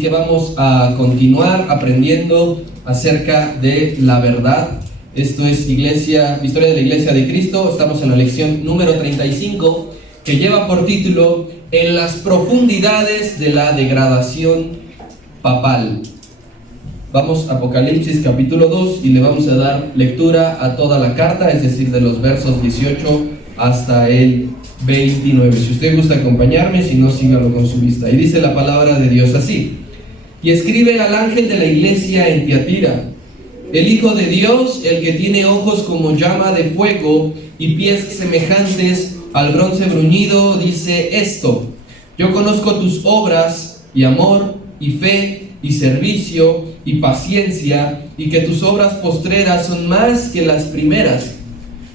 Así que vamos a continuar aprendiendo acerca de la verdad. Esto es Historia de la Iglesia de Cristo. Estamos en la lección número 35, que lleva por título En las profundidades de la degradación papal. Vamos a Apocalipsis capítulo 2 y le vamos a dar lectura a toda la carta, es decir, de los versos 18 hasta el 29. Si usted gusta acompañarme, si no, sígalo con su vista. Y dice la palabra de Dios así: y escribe al ángel de la iglesia en Tiatira, el Hijo de Dios, el que tiene ojos como llama de fuego y pies semejantes al bronce bruñido, dice esto: yo conozco tus obras y amor y fe y servicio y paciencia, y que tus obras postreras son más que las primeras.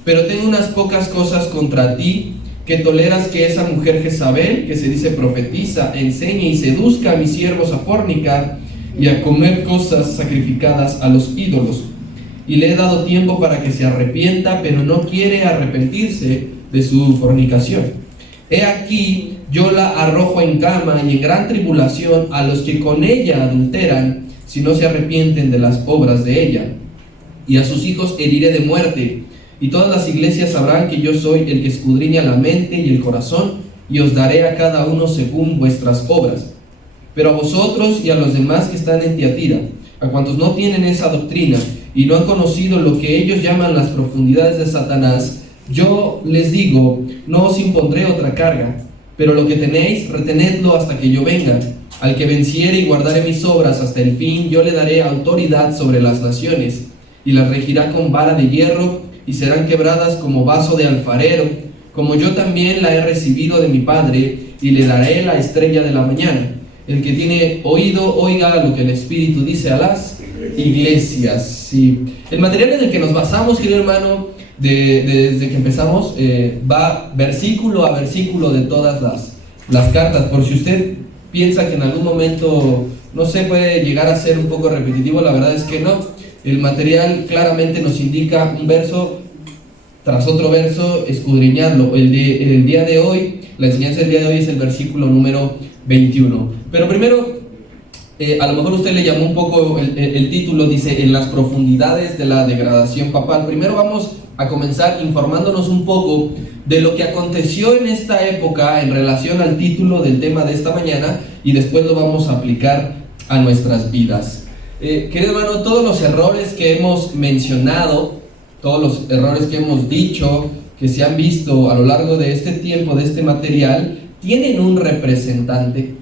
Pero tengo unas pocas cosas contra ti, que toleras que esa mujer Jezabel, que se dice profetiza, enseñe y seduzca a mis siervos a fornicar y a comer cosas sacrificadas a los ídolos. Y le he dado tiempo para que se arrepienta, pero no quiere arrepentirse de su fornicación. He aquí, yo la arrojo en cama y en gran tribulación a los que con ella adulteran, si no se arrepienten de las obras de ella. Y a sus hijos heriré de muerte, y todas las iglesias sabrán que yo soy el que escudriña la mente y el corazón, y os daré a cada uno según vuestras obras. Pero a vosotros y a los demás que están en Tiatira, a cuantos no tienen esa doctrina, y no han conocido lo que ellos llaman las profundidades de Satanás, yo les digo, no os impondré otra carga, pero lo que tenéis, retenedlo hasta que yo venga. Al que venciere y guardare mis obras hasta el fin, yo le daré autoridad sobre las naciones, y las regirá con vara de hierro, y serán quebradas como vaso de alfarero, como yo también la he recibido de mi Padre, y le daré la estrella de la mañana. El que tiene oído, oiga lo que el Espíritu dice a las iglesias. Sí. El material en el que nos basamos, querido hermano, desde que empezamos, va versículo a versículo de todas las cartas. Por si usted piensa que en algún momento, no sé, puede llegar a ser un poco repetitivo, la verdad es que no. El material claramente nos indica un verso tras otro verso, escudriñarlo. El día de hoy, la enseñanza del día de hoy es el versículo número 21. Pero primero, a lo mejor usted le llamó un poco el título, dice en las profundidades de la degradación papal. Primero vamos a comenzar informándonos un poco de lo que aconteció en esta época en relación al título del tema de esta mañana, y después lo vamos a aplicar a nuestras vidas. Querido hermano, todos los errores que hemos mencionado, todos los errores que hemos dicho, que se han visto a lo largo de este tiempo, de este material, tienen un representante,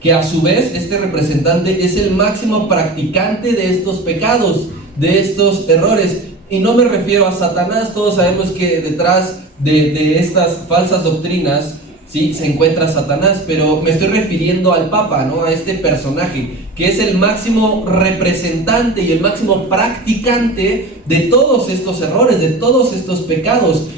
que a su vez este representante es el máximo practicante de estos pecados, de estos errores. Y no me refiero a Satanás. Todos sabemos que detrás de estas falsas doctrinas, sí, se encuentra Satanás, pero me estoy refiriendo al Papa, ¿no? A este personaje, que es el máximo representante y el máximo practicante de todos estos errores, de todos estos pecados.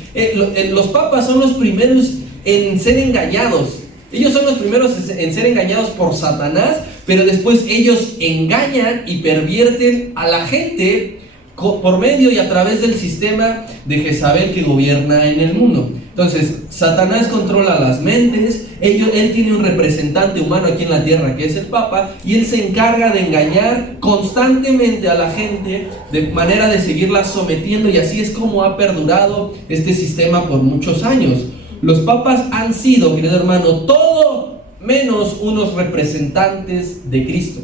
Los papas son los primeros en ser engañados. Ellos son los primeros en ser engañados por Satanás, pero después ellos engañan y pervierten a la gente por medio y a través del sistema de Jezabel que gobierna en el mundo. Entonces, Satanás controla las mentes, él tiene un representante humano aquí en la tierra que es el Papa, y él se encarga de engañar constantemente a la gente de manera de seguirla sometiendo, y así es como ha perdurado este sistema por muchos años. Los papas han sido, querido hermano, todo menos unos representantes de Cristo.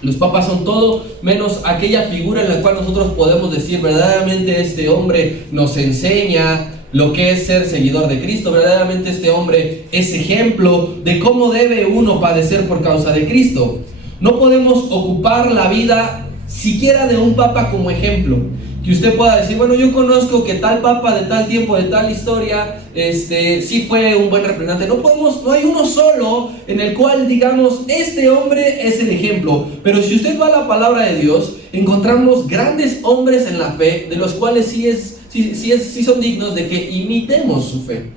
Los papas son todo menos aquella figura en la cual nosotros podemos decir verdaderamente este hombre nos enseña lo que es ser seguidor de Cristo, verdaderamente este hombre es ejemplo de cómo debe uno padecer por causa de Cristo. No podemos ocupar la vida siquiera de un papa como ejemplo, que usted pueda decir, bueno, yo conozco que tal papa de tal tiempo, de tal historia, sí fue un buen representante. No hay uno solo en el cual digamos, este hombre es el ejemplo. Pero si usted va a la palabra de Dios, encontramos grandes hombres en la fe, de los cuales sí son dignos de que imitemos su fe.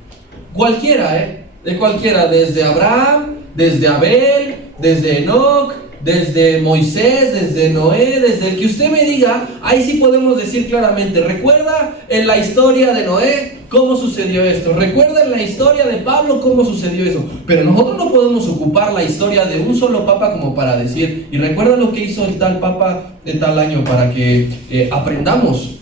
Cualquiera, de cualquiera, desde Abraham, desde Abel, desde Enoc, desde Moisés, desde Noé, desde el que usted me diga, ahí sí podemos decir claramente, recuerda en la historia de Noé cómo sucedió esto, recuerda en la historia de Pablo cómo sucedió eso, pero nosotros no podemos ocupar la historia de un solo papa como para decir, y recuerda lo que hizo el tal papa de tal año para que aprendamos.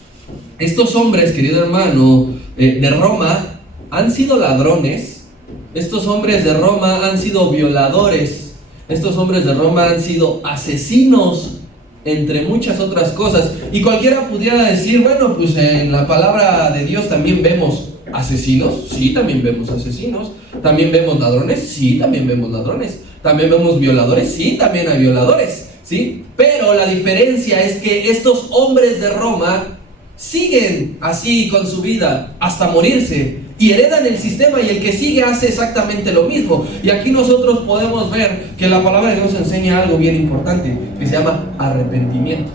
Estos hombres, querido hermano, de Roma, han sido ladrones, estos hombres de Roma han sido violadores, estos hombres de Roma han sido asesinos, entre muchas otras cosas. Y cualquiera pudiera decir, bueno, pues en la palabra de Dios también vemos asesinos. Sí, también vemos asesinos. También vemos ladrones. Sí, también vemos ladrones. También vemos violadores. Sí, también hay violadores. ¿Sí? Pero la diferencia es que estos hombres de Roma siguen así con su vida hasta morirse y heredan el sistema, y el que sigue hace exactamente lo mismo. Y aquí nosotros podemos ver que la palabra de Dios enseña algo bien importante, que se llama arrepentimiento.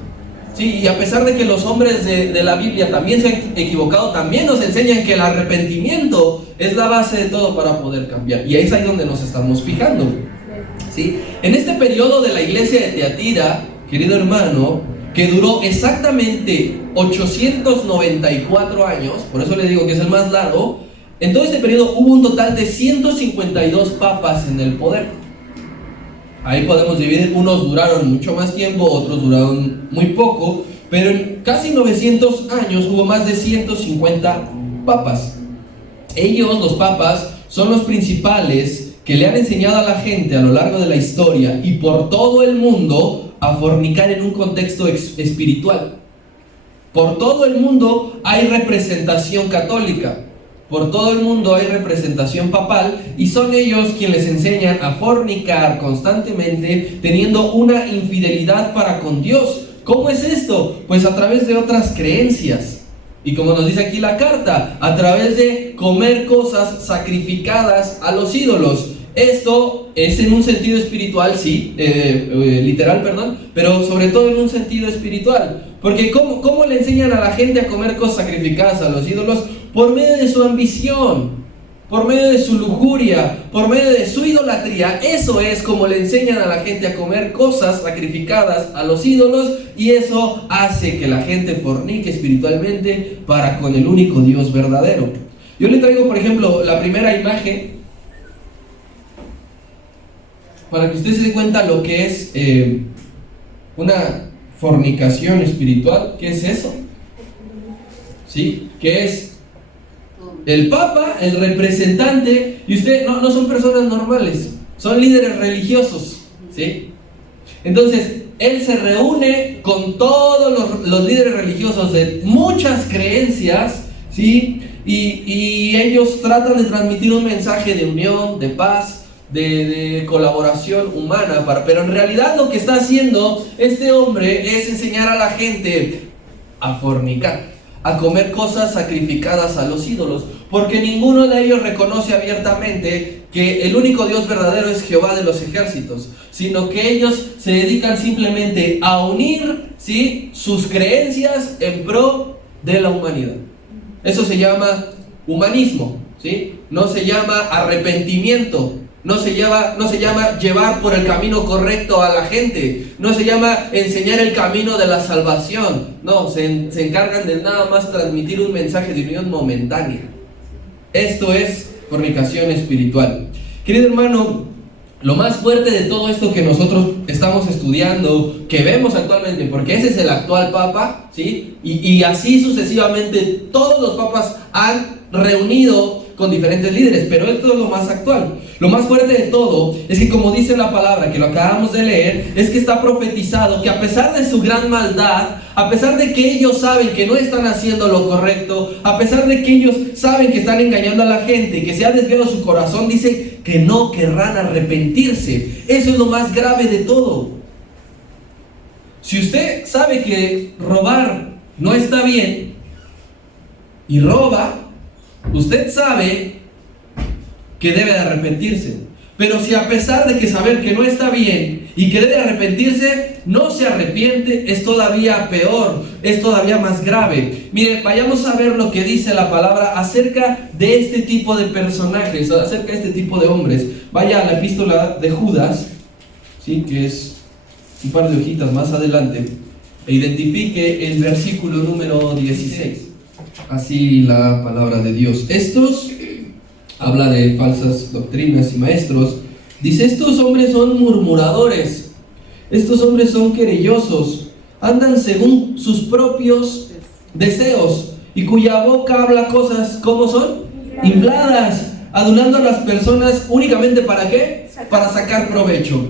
Sí, y a pesar de que los hombres de la Biblia también se han equivocado, también nos enseñan que el arrepentimiento es la base de todo para poder cambiar. Y es ahí donde nos estamos fijando. ¿Sí? En este periodo de la iglesia de Teatira, querido hermano, que duró exactamente 894 años, por eso le digo que es el más largo, en todo este periodo hubo un total de 152 papas en el poder. Ahí podemos dividir, unos duraron mucho más tiempo, otros duraron muy poco, pero en casi 900 años hubo más de 150 papas. Ellos, los papas, son los principales que le han enseñado a la gente a lo largo de la historia y por todo el mundo a fornicar en un contexto espiritual. Por todo el mundo hay representación católica, por todo el mundo hay representación papal, y son ellos quienes les enseñan a fornicar constantemente, teniendo una infidelidad para con Dios. ¿Cómo es esto? Pues a través de otras creencias. Y como nos dice aquí la carta, a través de comer cosas sacrificadas a los ídolos. Esto es en un sentido espiritual, sí, literal, perdón, pero sobre todo en un sentido espiritual. Porque ¿cómo le enseñan a la gente a comer cosas sacrificadas a los ídolos? Por medio de su ambición, por medio de su lujuria, por medio de su idolatría. Eso es como le enseñan a la gente a comer cosas sacrificadas a los ídolos, y eso hace que la gente fornique espiritualmente para con el único Dios verdadero. Yo le traigo, por ejemplo, la primera imagen para que usted se dé cuenta lo que es una fornicación espiritual. ¿Qué es eso? ¿Sí? ¿Qué es? El Papa, el representante, y usted no son personas normales, son líderes religiosos, ¿sí? Entonces, él se reúne con todos los líderes religiosos de muchas creencias, ¿sí? Y ellos tratan de transmitir un mensaje de unión, de paz, de colaboración humana, pero en realidad lo que está haciendo este hombre es enseñar a la gente a fornicar, a comer cosas sacrificadas a los ídolos, porque ninguno de ellos reconoce abiertamente que el único Dios verdadero es Jehová de los ejércitos, sino que ellos se dedican simplemente a unir, ¿sí?, sus creencias en pro de la humanidad. Eso se llama humanismo, ¿sí? No se llama arrepentimiento. No se llama llevar por el camino correcto a la gente. No se llama enseñar el camino de la salvación. No, se encargan de nada más transmitir un mensaje de unión momentánea. Esto es fornicación espiritual. Querido hermano, lo más fuerte de todo esto que nosotros estamos estudiando, que vemos actualmente, porque ese es el actual Papa, ¿sí? Y así sucesivamente todos los papas han reunido con diferentes líderes, pero esto es lo más actual. Lo más fuerte de todo es que, como dice la palabra que lo acabamos de leer, es que está profetizado que a pesar de su gran maldad, a pesar de que ellos saben que no están haciendo lo correcto, a pesar de que ellos saben que están engañando a la gente, que se ha desviado su corazón, dice que no querrán arrepentirse. Eso es lo más grave de todo. Si usted sabe que robar no está bien y roba, usted sabe que debe de arrepentirse. Pero si a pesar de que saber que no está bien y que debe arrepentirse, no se arrepiente, es todavía peor, es todavía más grave. Mire, vayamos a ver lo que dice la palabra acerca de este tipo de personajes, acerca de este tipo de hombres. Vaya a la epístola de Judas, ¿sí?, que es un par de hojitas más adelante e identifique el versículo número 16. Así la palabra de Dios. Estos, habla de falsas doctrinas y maestros, dice: estos hombres son murmuradores, estos hombres son querellosos, andan según sus propios deseos, y cuya boca habla cosas, ¿cómo son? Infladas, adulando a las personas únicamente ¿para qué? Para sacar provecho.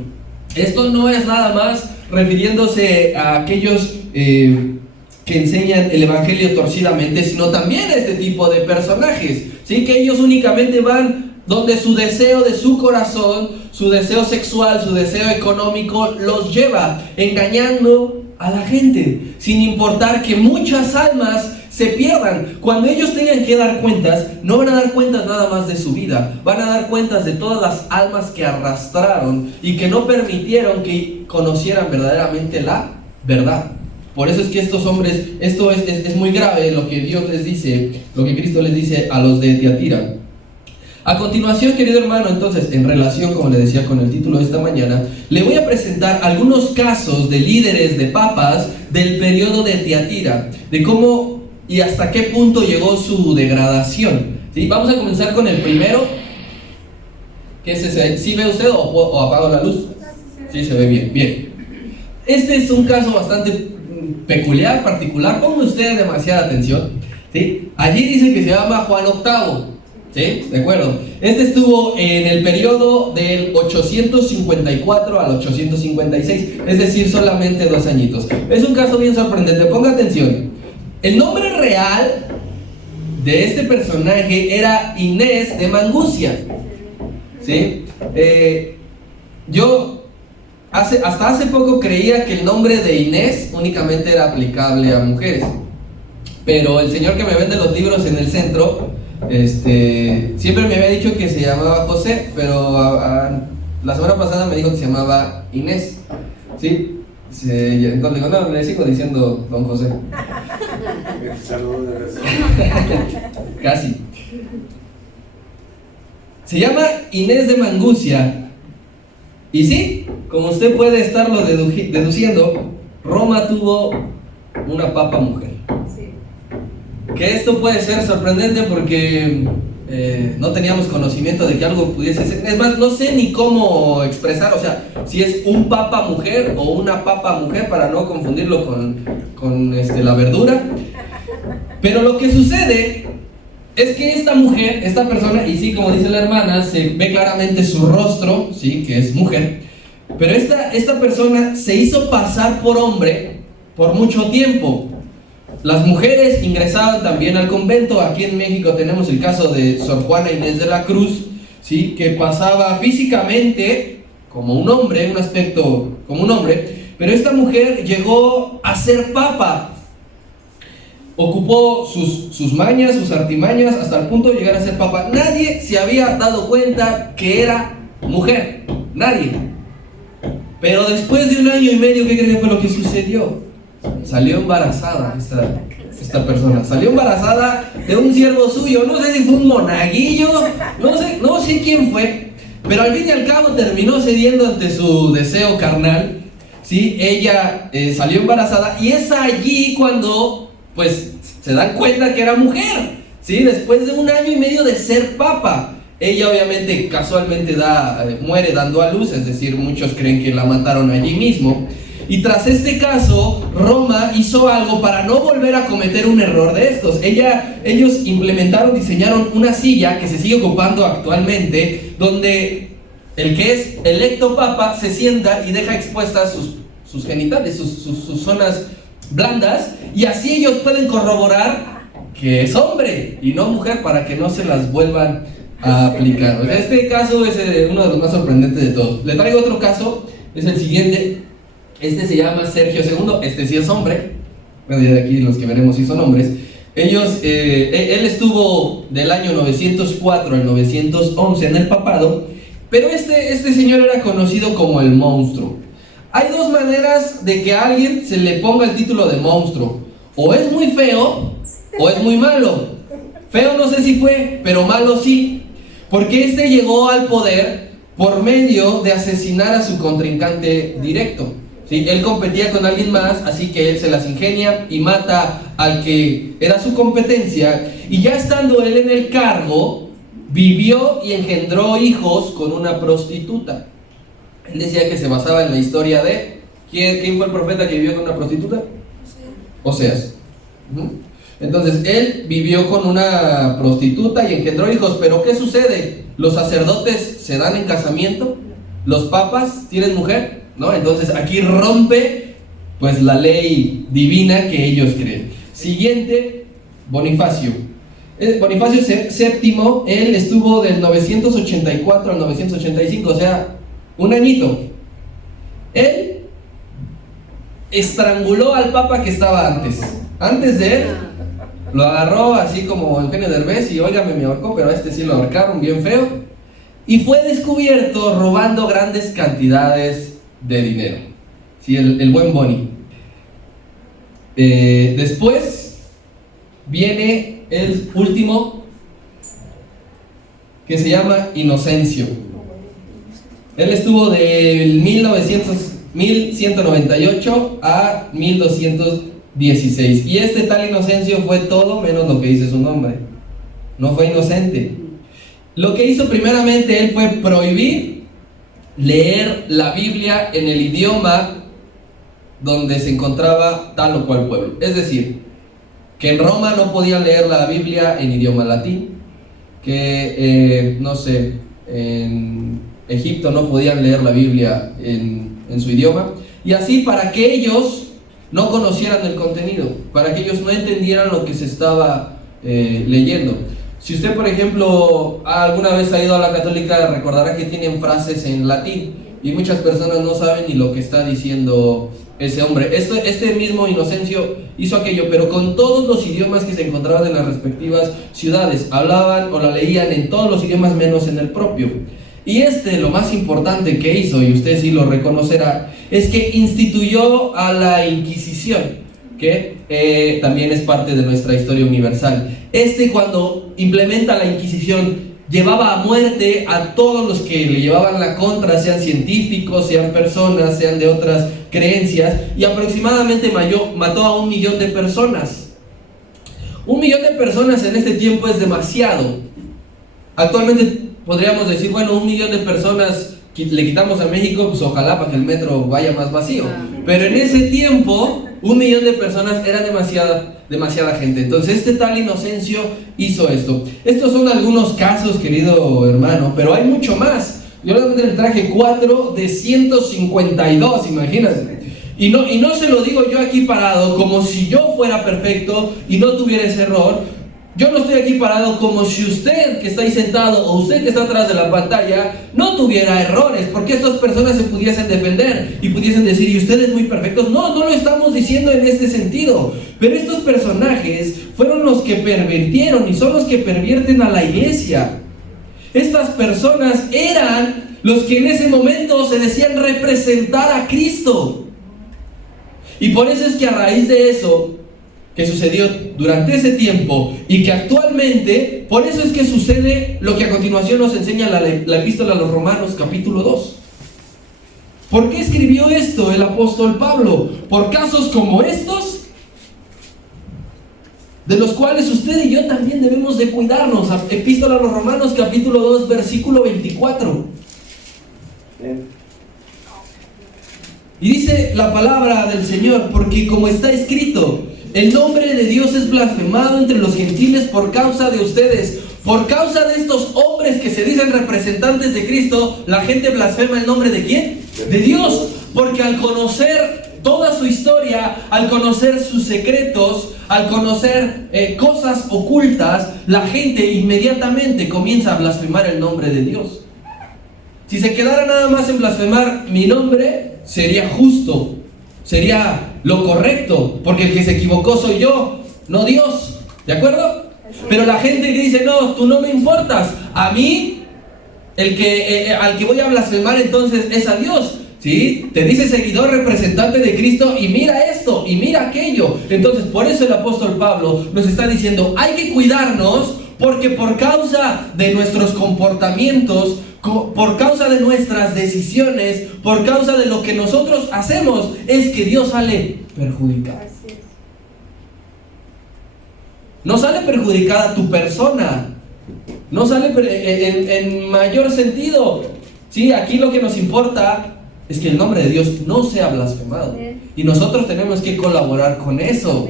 Esto no es nada más refiriéndose a aquellos que enseñan el evangelio torcidamente, sino también a este tipo de personajes, ¿sí? Que ellos únicamente van donde su deseo de su corazón, su deseo sexual, su deseo económico los lleva, engañando a la gente, sin importar que muchas almas se pierdan. Cuando ellos tengan que dar cuentas, no van a dar cuentas nada más de su vida, van a dar cuentas de todas las almas que arrastraron y que no permitieron que conocieran verdaderamente la verdad. Por eso es que estos hombres, esto es muy grave lo que Dios les dice, lo que Cristo les dice a los de Tiatira. A continuación, querido hermano, entonces, en relación, como le decía con el título de esta mañana, le voy a presentar algunos casos de líderes, de papas, del periodo de Tiatira, de cómo y hasta qué punto llegó su degradación, ¿sí? Vamos a comenzar con el primero, que es ese. ¿Sí ve usted o apago la luz? Sí, se ve bien, bien. Este es un caso bastante peculiar, particular, ponga usted demasiada atención, ¿sí? Allí dice que se llama Juan VIII, ¿sí? De acuerdo. Este estuvo en el periodo del 854 al 856, es decir, solamente 2 añitos. Es un caso bien sorprendente, ponga atención. El nombre real de este personaje era Inés de Mangucia, ¿sí? Yo hasta hace poco creía que el nombre de Inés únicamente era aplicable a mujeres, pero el señor que me vende los libros en el centro siempre me había dicho que se llamaba José, pero la semana pasada me dijo que se llamaba Inés, ¿sí? Entonces digo, no, le sigo diciendo don José. Casi. Se llama Inés de Mangucia. Y sí, como usted puede estarlo deduciendo, Roma tuvo una papa mujer. Que esto puede ser sorprendente porque no teníamos conocimiento de que algo pudiese ser. Es más, no sé ni cómo expresar, o sea, si es un papa mujer o una papa mujer, para no confundirlo con la verdura. Pero lo que sucede es que esta mujer, esta persona, y sí, como dice la hermana, se ve claramente su rostro, sí, que es mujer, pero esta persona se hizo pasar por hombre por mucho tiempo. Las mujeres ingresaban también al convento. Aquí en México tenemos el caso de Sor Juana Inés de la Cruz, ¿sí? Que pasaba físicamente como un hombre, un aspecto como un hombre, pero esta mujer llegó a ser papa. Ocupó sus mañas, sus artimañas, hasta el punto de llegar a ser papa. Nadie se había dado cuenta que era mujer, nadie. Pero después de 1 año y medio, ¿qué creen que fue lo que sucedió? Salió embarazada esta persona, salió embarazada de un siervo suyo. No sé si fue un monaguillo, no sé quién fue, pero al fin y al cabo terminó cediendo ante su deseo carnal, ¿sí? Ella salió embarazada, y es allí cuando pues se dan cuenta que era mujer, ¿sí? Después de 1 año y medio de ser papa. Ella obviamente casualmente muere dando a luz, es decir, muchos creen que la mataron allí mismo. Y tras este caso, Roma hizo algo para no volver a cometer un error de estos. Ellos diseñaron una silla que se sigue ocupando actualmente, donde el que es electo papa se sienta y deja expuestas sus genitales, sus zonas blandas, y así ellos pueden corroborar que es hombre y no mujer, para que no se las vuelvan a aplicar. O sea, este caso es uno de los más sorprendentes de todos. Le traigo otro caso, es el siguiente. Este se llama Sergio II, este sí es hombre. Bueno, ya de aquí los que veremos sí son hombres. Él estuvo del año 904 al 911 en el papado, pero este señor era conocido como el monstruo. Hay 2 maneras de que a alguien se le ponga el título de monstruo: o es muy feo o es muy malo. Feo no sé si fue, pero malo sí, porque llegó al poder por medio de asesinar a su contrincante directo. ¿sí? Él competía con alguien más, así que él se las ingenia y mata al que era su competencia, y ya estando él en el cargo, vivió y engendró hijos con una prostituta. Él decía que se basaba en la historia de... ¿Quién fue el profeta que vivió con una prostituta? Oseas. Entonces, él vivió con una prostituta y engendró hijos, pero ¿qué sucede? ¿Los sacerdotes se dan en casamiento? ¿Los papas tienen mujer? ¿No? Entonces, aquí rompe pues la ley divina que ellos creen. Siguiente, Bonifacio. Bonifacio VII, él estuvo del 984 al 985, o sea, un añito. Él estranguló al papa que estaba antes. Antes de él, lo agarró así como Eugenio Derbez y óigame, me ahorcó, pero a este sí lo ahorcaron bien feo. Y fue descubierto robando grandes cantidades de dinero. Sí, el buen Boni. Después viene el último, que se llama Inocencio. Él estuvo del 1198 a 1216. Y este tal Inocencio fue todo menos lo que dice su nombre. No fue inocente. Lo que hizo primeramente él fue prohibir leer la Biblia en el idioma donde se encontraba tal o cual pueblo. Es decir, que en Roma no podían leer la Biblia en idioma latín, que no sé, en Egipto no podían leer la Biblia en su idioma, y así para que ellos no conocieran el contenido, para que ellos no entendieran lo que se estaba leyendo. Si usted, por ejemplo, alguna vez ha ido a la católica, recordará que tienen frases en latín y muchas personas no saben ni lo que está diciendo ese hombre. Este mismo Inocencio hizo aquello, pero con todos los idiomas que se encontraban en las respectivas ciudades. Hablaban o la leían en todos los idiomas menos en el propio. Y lo más importante que hizo, y usted sí lo reconocerá, es que instituyó a la Inquisición, que también es parte de nuestra historia universal. Cuando implementa la Inquisición, llevaba a muerte a todos los que le llevaban la contra, sean científicos, sean personas, sean de otras creencias, y aproximadamente mató a 1 millón de personas. 1 millón de personas en este tiempo es demasiado. Actualmente podríamos decir, bueno, 1 millón de personas le quitamos a México, pues ojalá para que el metro vaya más vacío. Pero en ese tiempo, 1 millón de personas era demasiada gente. Entonces este tal Inocencio hizo esto. Estos son algunos casos, querido hermano, pero hay mucho más. Yo le traje 4 de 152, imagínate. Y no se lo digo yo aquí parado como si yo fuera perfecto y no tuviera ese error. Yo no estoy aquí parado como si usted que está ahí sentado o usted que está atrás de la pantalla no tuviera errores, porque estas personas se pudiesen defender y pudiesen decir, ¿y ustedes muy perfectos? No lo estamos diciendo en este sentido. Pero estos personajes fueron los que pervirtieron y son los que pervierten a la iglesia. Estas personas eran los que en ese momento se decían representar a Cristo. Y por eso es que a raíz de eso que sucedió durante ese tiempo y que actualmente, por eso es que sucede lo que a continuación nos enseña la epístola a los Romanos capítulo 2. ¿Por qué escribió esto el apóstol Pablo? Por casos como estos, de los cuales usted y yo también debemos de cuidarnos. Epístola a los Romanos capítulo 2 versículo 24. Y dice la palabra del Señor, porque como está escrito, el nombre de Dios es blasfemado entre los gentiles por causa de ustedes. Por causa de estos hombres que se dicen representantes de Cristo, la gente blasfema el nombre ¿de quién? De Dios. Porque al conocer toda su historia, al conocer sus secretos, al conocer cosas ocultas, la gente inmediatamente comienza a blasfemar el nombre de Dios. Si se quedara nada más en blasfemar mi nombre, sería justo, sería lo correcto, porque el que se equivocó soy yo, no Dios, ¿de acuerdo? Pero la gente que dice, no, tú no me importas, a mí, al que voy a blasfemar entonces es a Dios, ¿sí? Te dice seguidor, representante de Cristo, y mira esto, y mira aquello. Entonces, por eso el apóstol Pablo nos está diciendo, hay que cuidarnos, porque por causa de nuestros comportamientos, por causa de nuestras decisiones, por causa de lo que nosotros hacemos, es que Dios sale perjudicado. No sale perjudicada tu persona, no sale en mayor sentido. Sí, aquí lo que nos importa es que el nombre de Dios no sea blasfemado. Y nosotros tenemos que colaborar con eso.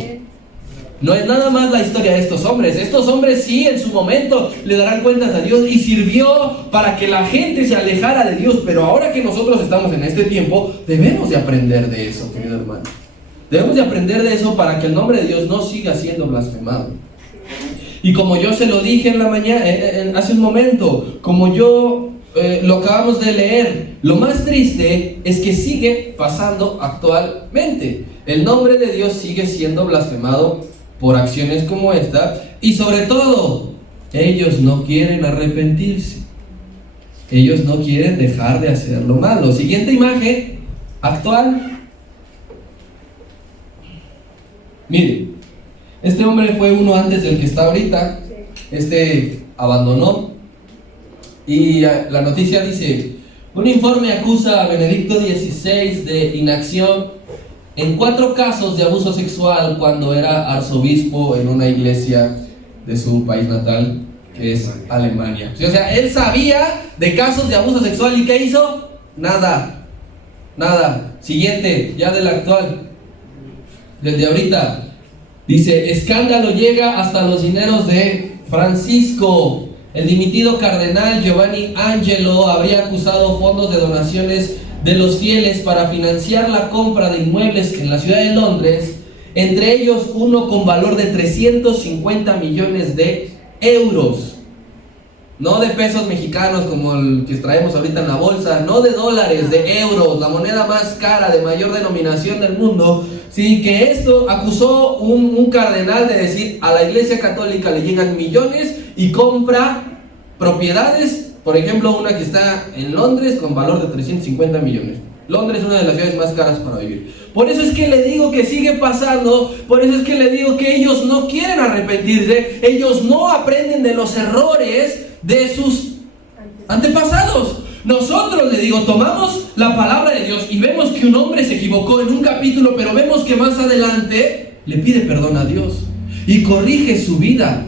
No es nada más la historia de estos hombres. Estos hombres sí, en su momento le darán cuentas a Dios y sirvió para que la gente se alejara de Dios. Pero ahora que nosotros estamos en este tiempo, debemos de aprender de eso, querido hermano. Debemos de aprender de eso para que el nombre de Dios no siga siendo blasfemado. Y como yo se lo dije en la mañana, hace un momento, como yo lo acabamos de leer, lo más triste es que sigue pasando actualmente. El nombre de Dios sigue siendo blasfemado por acciones como esta, y sobre todo, ellos no quieren arrepentirse. Ellos no quieren dejar de hacer lo malo. Siguiente imagen actual. Miren, este hombre fue uno antes del que está ahorita. Este abandonó. Y la noticia dice: un informe acusa a Benedicto XVI de inacción en 4 casos de abuso sexual cuando era arzobispo en una iglesia de su país natal, que es Alemania. O sea, él sabía de casos de abuso sexual, ¿y qué hizo? Nada. Siguiente, ya del actual, del de ahorita. Dice: escándalo llega hasta los dineros de Francisco. El dimitido cardenal Giovanni Angelo habría acusado fondos de donaciones de los fieles para financiar la compra de inmuebles en la ciudad de Londres, entre ellos uno con valor de 350 millones de euros. No de pesos mexicanos como el que traemos ahorita en la bolsa, no de dólares, de euros, la moneda más cara, de mayor denominación del mundo. Sí, que esto acusó un cardenal de decir: a la Iglesia Católica le llegan millones y compra propiedades, por ejemplo una que está en Londres con valor de 350 millones. Londres es una de las ciudades más caras para vivir. Por eso es que le digo que sigue pasando, por eso es que le digo que ellos no quieren arrepentirse, ellos no aprenden de los errores de sus antepasados. Nosotros, le digo, tomamos la palabra de Dios y vemos que un hombre se equivocó en un capítulo, pero vemos que más adelante le pide perdón a Dios y corrige su vida.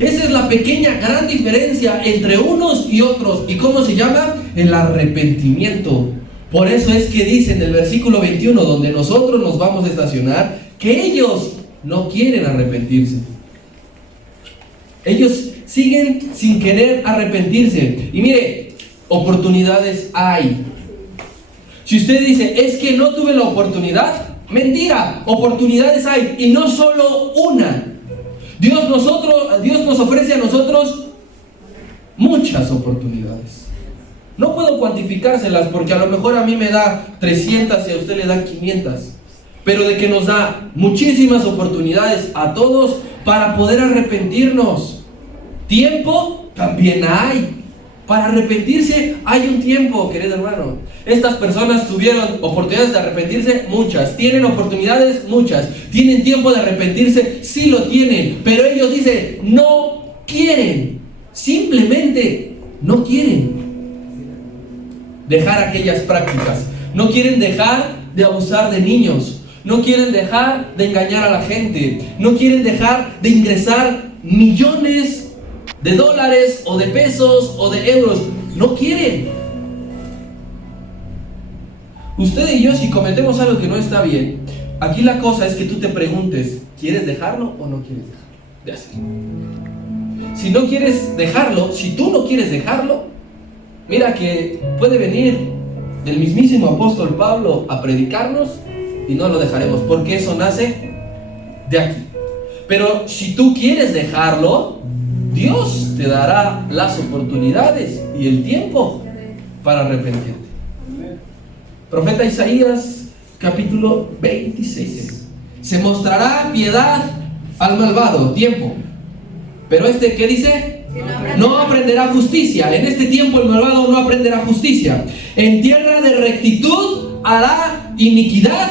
Esa es la pequeña gran diferencia entre unos y otros. ¿Y cómo se llama? El arrepentimiento. Por eso es que dice en el versículo 21, donde nosotros nos vamos a estacionar, que ellos no quieren arrepentirse. Ellos siguen sin querer arrepentirse. Y mire, oportunidades hay. Si usted dice: es que no tuve la oportunidad, mentira, oportunidades hay, y no solo una. Dios nos ofrece a nosotros muchas oportunidades. No puedo cuantificárselas porque a lo mejor a mí me da 300 y a usted le da 500. Pero de que nos da muchísimas oportunidades a todos para poder arrepentirnos. Tiempo también hay. Para arrepentirse hay un tiempo, querido hermano. Estas personas tuvieron oportunidades de arrepentirse, muchas. Tienen oportunidades, muchas. Tienen tiempo de arrepentirse, sí lo tienen. Pero ellos dicen: no quieren. Simplemente no quieren dejar aquellas prácticas. No quieren dejar de abusar de niños. No quieren dejar de engañar a la gente. No quieren dejar de ingresar millones de dólares o de pesos o de euros. No quieren. Usted y yo, si cometemos algo que no está bien, aquí la cosa es que tú te preguntes: ¿quieres dejarlo o no quieres dejarlo? Ya sé. Si no quieres dejarlo, si tú no quieres dejarlo, mira que puede venir el mismísimo apóstol Pablo a predicarnos y no lo dejaremos, porque eso nace de aquí. Pero si tú quieres dejarlo, Dios te dará las oportunidades y el tiempo para arrepentirte. Profeta Isaías, capítulo 26. Se mostrará piedad al malvado, tiempo. Pero ¿qué dice? No aprenderá justicia. En este tiempo el malvado no aprenderá justicia. En tierra de rectitud hará iniquidad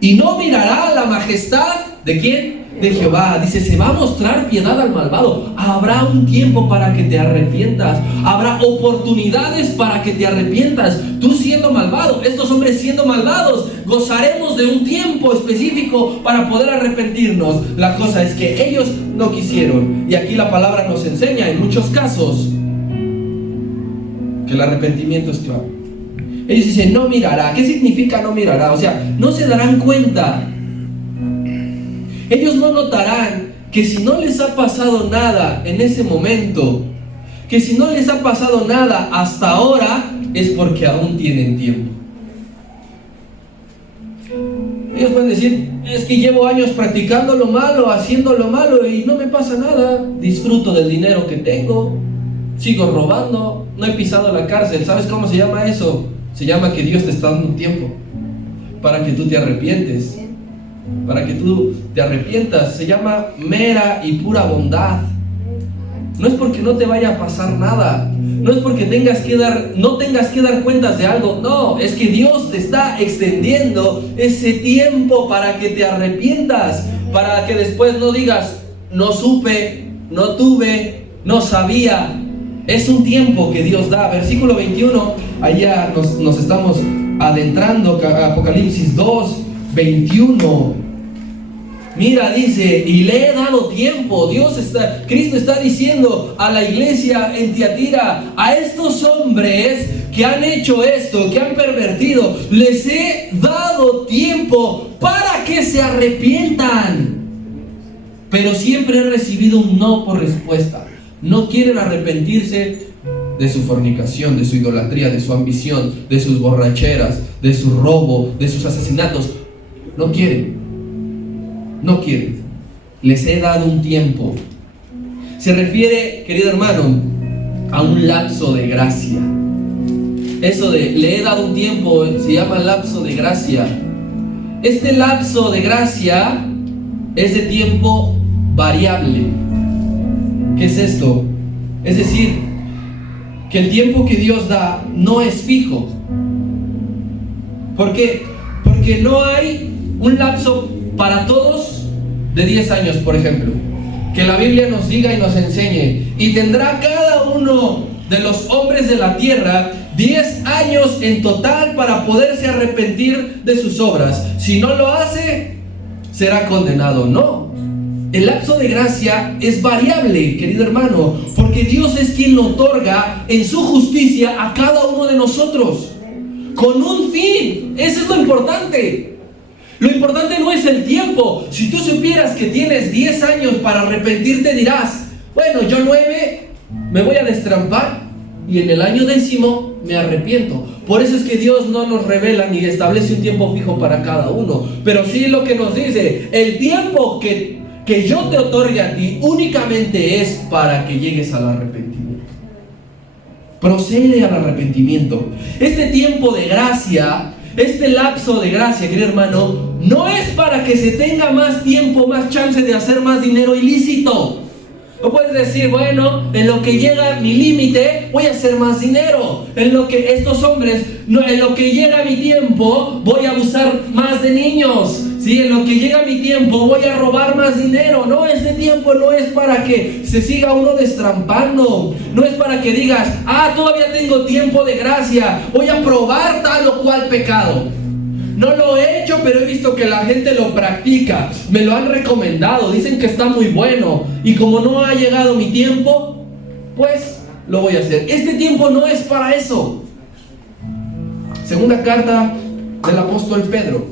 y no mirará la majestad ¿de quién? de Jehová. Dice, se va a mostrar piedad al malvado. Habrá un tiempo para que te arrepientas. Habrá oportunidades para que te arrepientas. Tú siendo malvado, estos hombres siendo malvados, gozaremos de un tiempo específico para poder arrepentirnos. La cosa es que ellos no quisieron. Y aquí la palabra nos enseña en muchos casos que el arrepentimiento es clave. Ellos dicen, no mirará. ¿Qué significa no mirará? O sea, no se darán cuenta. Ellos no notarán que si no les ha pasado nada en ese momento, que si no les ha pasado nada hasta ahora, es porque aún tienen tiempo. Ellos pueden decir, es que llevo años practicando lo malo, haciendo lo malo y no me pasa nada. Disfruto del dinero que tengo, sigo robando, no he pisado la cárcel. ¿Sabes cómo se llama eso? Se llama que Dios te está dando un tiempo para que tú te arrepientes. Para que tú te arrepientas. Se llama mera y pura bondad. No es porque no te vaya a pasar nada. No es porque no tengas que dar cuentas de algo. No, es que Dios te está extendiendo ese tiempo para que te arrepientas. Para que después no digas, no supe, no tuve, no sabía. Es un tiempo que Dios da. Versículo 21, allá nos estamos adentrando. Apocalipsis 2, 21. Mira, dice, y le he dado tiempo. Cristo está diciendo a la iglesia en Tiatira, a estos hombres que han hecho esto, que han pervertido, les he dado tiempo para que se arrepientan. Pero siempre he recibido un no por respuesta. No quieren arrepentirse de su fornicación, de su idolatría, de su ambición, de sus borracheras, de su robo, de sus asesinatos. No quieren. Les he dado un tiempo. Se refiere, querido hermano, a un lapso de gracia. Eso de le he dado un tiempo se llama lapso de gracia. Este lapso de gracia es de tiempo variable. ¿Qué es esto? Es decir, que el tiempo que Dios da no es fijo. ¿Por qué? Porque no hay un lapso para todos de 10 años, por ejemplo. Que la Biblia nos diga y nos enseñe. Y tendrá cada uno de los hombres de la tierra 10 años en total para poderse arrepentir de sus obras. Si no lo hace, será condenado. No. El lapso de gracia es variable, querido hermano, porque Dios es quien lo otorga en su justicia a cada uno de nosotros, con un fin. Eso es lo importante. Lo importante no es el tiempo. Si tú supieras que tienes 10 años para arrepentirte, dirás, bueno, yo 9 me voy a destrampar y en el año 10º me arrepiento. Por eso es que Dios no nos revela ni establece un tiempo fijo para cada uno, pero sí lo que nos dice, el tiempo que yo te otorgue a ti únicamente es para que llegues al arrepentimiento. Procede al arrepentimiento. Este tiempo de gracia, este lapso de gracia, querido hermano, no es para que se tenga más tiempo, más chance de hacer más dinero ilícito. No puedes decir, bueno, en lo que llega mi límite voy a hacer más dinero. En lo que estos hombres, en lo que llega mi tiempo voy a abusar más de niños. ¿Sí? En lo que llega mi tiempo voy a robar más dinero. No, este tiempo no es para que se siga uno destrampando. No es para que digas, todavía tengo tiempo de gracia, voy a probar tal o cual pecado. No lo he hecho, pero he visto que la gente lo practica. Me lo han recomendado, dicen que está muy bueno. Y como no ha llegado mi tiempo, pues lo voy a hacer. Este tiempo no es para eso. Segunda carta del apóstol Pedro,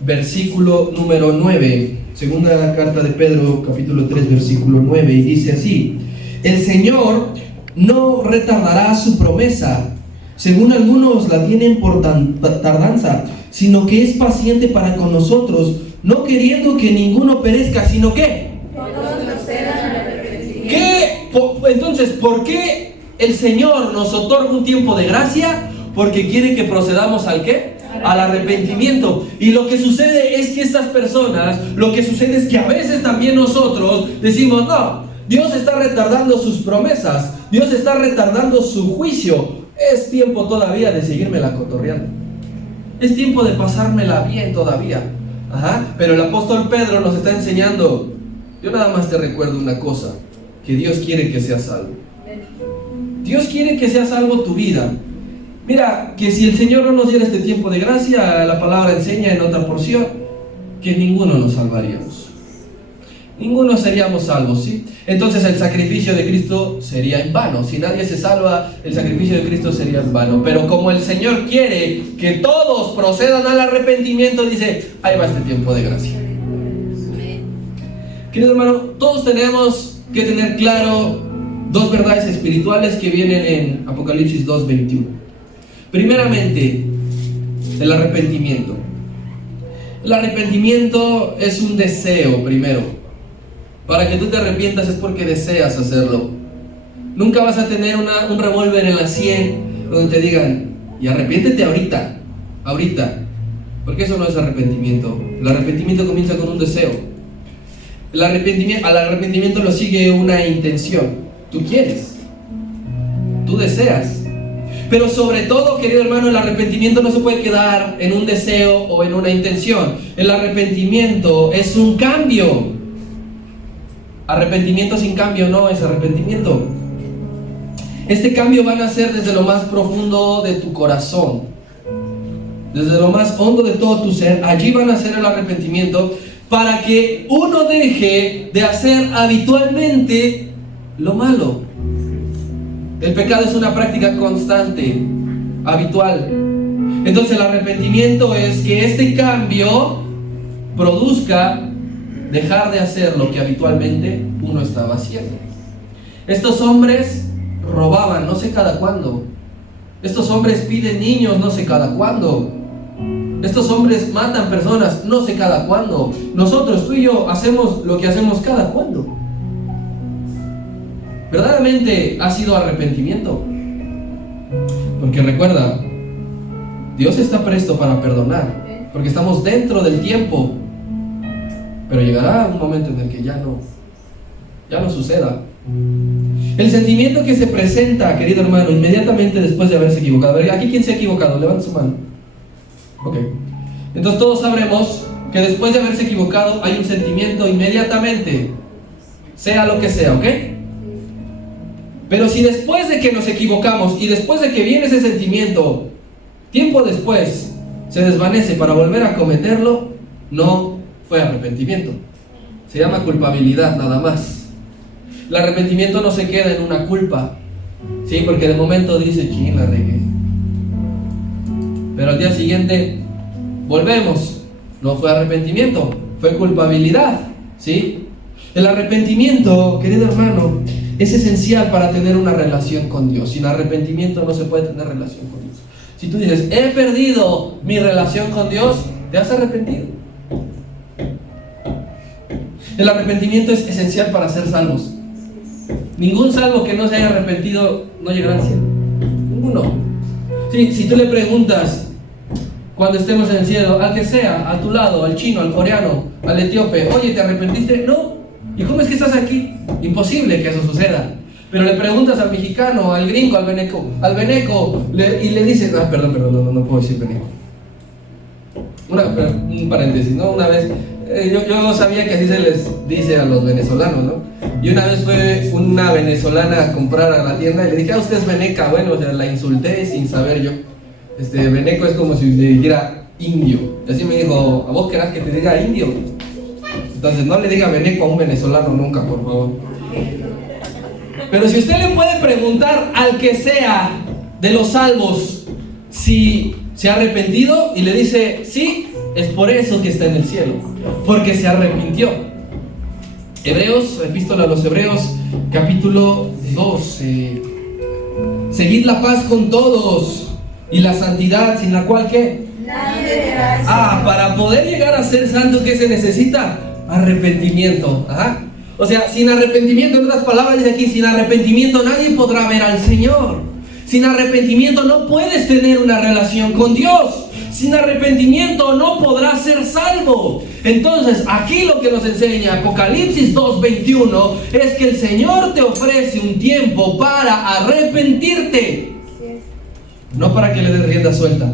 versículo número 9. Segunda carta de Pedro, capítulo 3, versículo 9. Y dice así: el Señor no retardará su promesa, según algunos la tienen por tardanza, sino que es paciente para con nosotros, no queriendo que ninguno perezca, sino que todos procedan al arrepentimiento. Entonces, ¿por qué el Señor nos otorga un tiempo de gracia? Porque quiere que procedamos ¿al qué? Al arrepentimiento. Y lo que sucede es que estas personas, lo que sucede es que a veces también nosotros decimos, no, Dios está retardando sus promesas, Dios está retardando su juicio. Es tiempo todavía de seguirme la cotorreando. Es tiempo de pasármela bien todavía. Pero el apóstol Pedro nos está enseñando, yo nada más te recuerdo una cosa, que Dios quiere que seas salvo. Dios quiere que seas salvo tu vida. Mira, que si el Señor no nos diera este tiempo de gracia, la palabra enseña en otra porción, que ninguno nos salvaríamos. Ninguno seríamos salvos, ¿sí? Entonces el sacrificio de Cristo sería en vano. Si nadie se salva, el sacrificio de Cristo sería en vano. Pero como el Señor quiere que todos procedan al arrepentimiento, dice, ahí va este tiempo de gracia. Querido hermano, todos tenemos que tener claro dos verdades espirituales que vienen en Apocalipsis 2:21. Primeramente, el arrepentimiento. El arrepentimiento es un deseo primero. Para que tú te arrepientas es porque deseas hacerlo. Nunca vas a tener un revólver en la 100 donde te digan, y arrepiéntete ahorita, porque eso no es arrepentimiento. El arrepentimiento comienza con un deseo. Al arrepentimiento lo sigue una intención. Tú quieres, tú deseas. Pero sobre todo, querido hermano, el arrepentimiento no se puede quedar en un deseo o en una intención. El arrepentimiento es un cambio. Arrepentimiento sin cambio no es arrepentimiento. Este cambio va a nacer desde lo más profundo de tu corazón, desde lo más hondo de todo tu ser. Allí va a nacer el arrepentimiento para que uno deje de hacer habitualmente lo malo. El pecado es una práctica constante, habitual. Entonces el arrepentimiento es que este cambio produzca dejar de hacer lo que habitualmente uno estaba haciendo. Estos hombres robaban no sé cada cuándo. Estos hombres piden niños no sé cada cuándo. Estos hombres matan personas no sé cada cuándo. Nosotros, tú y yo, hacemos lo que hacemos cada cuándo. Verdaderamente ha sido arrepentimiento. Porque recuerda, Dios está presto para perdonar, porque estamos dentro del tiempo. Pero llegará un momento en el que ya no suceda. El sentimiento que se presenta, querido hermano, inmediatamente después de haberse equivocado. A ver, ¿aquí quién se ha equivocado? Levanta su mano. Ok. Entonces todos sabremos que después de haberse equivocado hay un sentimiento inmediatamente, sea lo que sea, ¿ok? Pero si después de que nos equivocamos y después de que viene ese sentimiento, tiempo después se desvanece para volver a cometerlo, no fue arrepentimiento. Se llama culpabilidad nada más. El arrepentimiento no se queda en una culpa, ¿sí? Porque de momento dice, ¿quién la regué? Pero al día siguiente volvemos. No fue arrepentimiento, fue culpabilidad, ¿sí? El arrepentimiento, querido hermano, es esencial para tener una relación con Dios. Sin arrepentimiento no se puede tener relación con Dios. Si tú dices, he perdido mi relación con Dios, te has arrepentido. El arrepentimiento es esencial para ser salvos. Ningún salvo que no se haya arrepentido no llegará al cielo. Ninguno. Sí, si tú le preguntas cuando estemos en el cielo, al que sea, a tu lado, al chino, al coreano, al etíope, oye, ¿te arrepentiste? No. ¿Y cómo es que estás aquí? Imposible que eso suceda. Pero le preguntas al mexicano, al gringo, al veneco, y le dices, perdón, no puedo decir veneco. Un paréntesis, ¿no? Una vez, yo sabía que así se les dice a los venezolanos, ¿no? Y una vez fue una venezolana a comprar a la tienda y le dije, usted es veneca. Bueno, o sea, la insulté sin saber yo. Veneco es como si le dijera indio. Y así me dijo, ¿a vos querás que te diga indio? Entonces no le diga veneco a un venezolano nunca, por favor. Pero si usted le puede preguntar al que sea de los salvos si se ha arrepentido y le dice, sí, es por eso que está en el cielo, porque se arrepintió. Hebreos, epístola a los Hebreos, capítulo 12. Seguid la paz con todos y la santidad, sin la cual, ¿qué? Para poder llegar a ser santo, ¿qué se necesita? Arrepentimiento. O sea, sin arrepentimiento, en otras palabras dice aquí, sin arrepentimiento nadie podrá ver al Señor. Sin arrepentimiento no puedes tener una relación con Dios. Sin arrepentimiento no podrás ser salvo. Entonces, aquí lo que nos enseña Apocalipsis 2:21 es que el Señor te ofrece un tiempo para arrepentirte, no para que le des rienda suelta.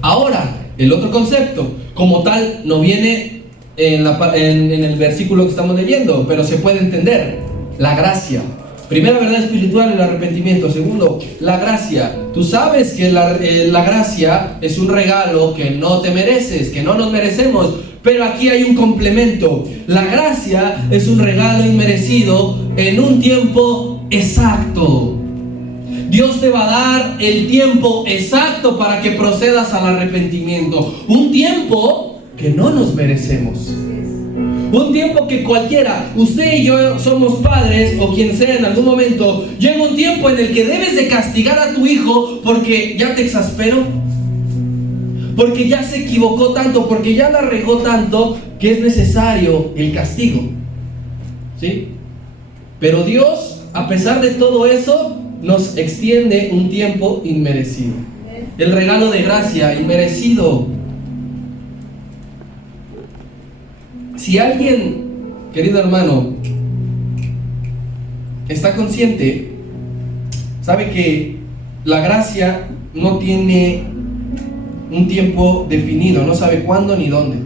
Ahora, el otro concepto, Como tal, no viene en el versículo que estamos leyendo, pero se puede entender. La gracia. Primera, verdad espiritual, el arrepentimiento. Segundo, la gracia. Tú sabes que la gracia es un regalo que no te mereces, que no nos merecemos, pero aquí hay un complemento. La gracia es un regalo inmerecido en un tiempo exacto. Dios te va a dar el tiempo exacto para que procedas al arrepentimiento. Un tiempo que no nos merecemos. Un tiempo que cualquiera, usted y yo somos padres o quien sea en algún momento, llega un tiempo en el que debes de castigar a tu hijo porque ya te exasperó, porque ya se equivocó tanto, porque ya la regó tanto que es necesario el castigo. ¿Sí? Pero Dios, a pesar de todo eso, nos extiende un tiempo inmerecido. El regalo de gracia inmerecido. Si alguien, querido hermano, está consciente, sabe que la gracia no tiene un tiempo definido, no sabe cuándo ni dónde,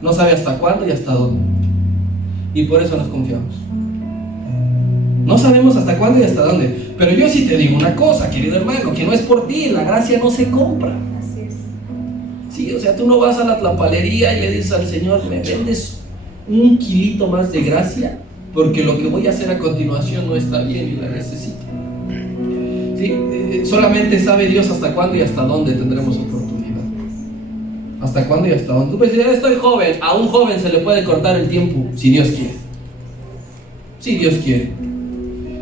no sabe hasta cuándo y hasta dónde. Y por eso nos confiamos. No sabemos hasta cuándo y hasta dónde. Pero yo sí te digo una cosa, querido hermano, que no es por ti, la gracia no se compra. Así es. Sí, o sea, tú no vas a la tlapalería y le dices al Señor, ¿me vendes un kilito más de gracia? Porque lo que voy a hacer a continuación no está bien y la necesito. ¿Sí? Solamente sabe Dios hasta cuándo y hasta dónde tendremos oportunidad. ¿Hasta cuándo y hasta dónde? Tú puedes decir, estoy joven. A un joven se le puede cortar el tiempo, si Dios quiere. Si Dios quiere.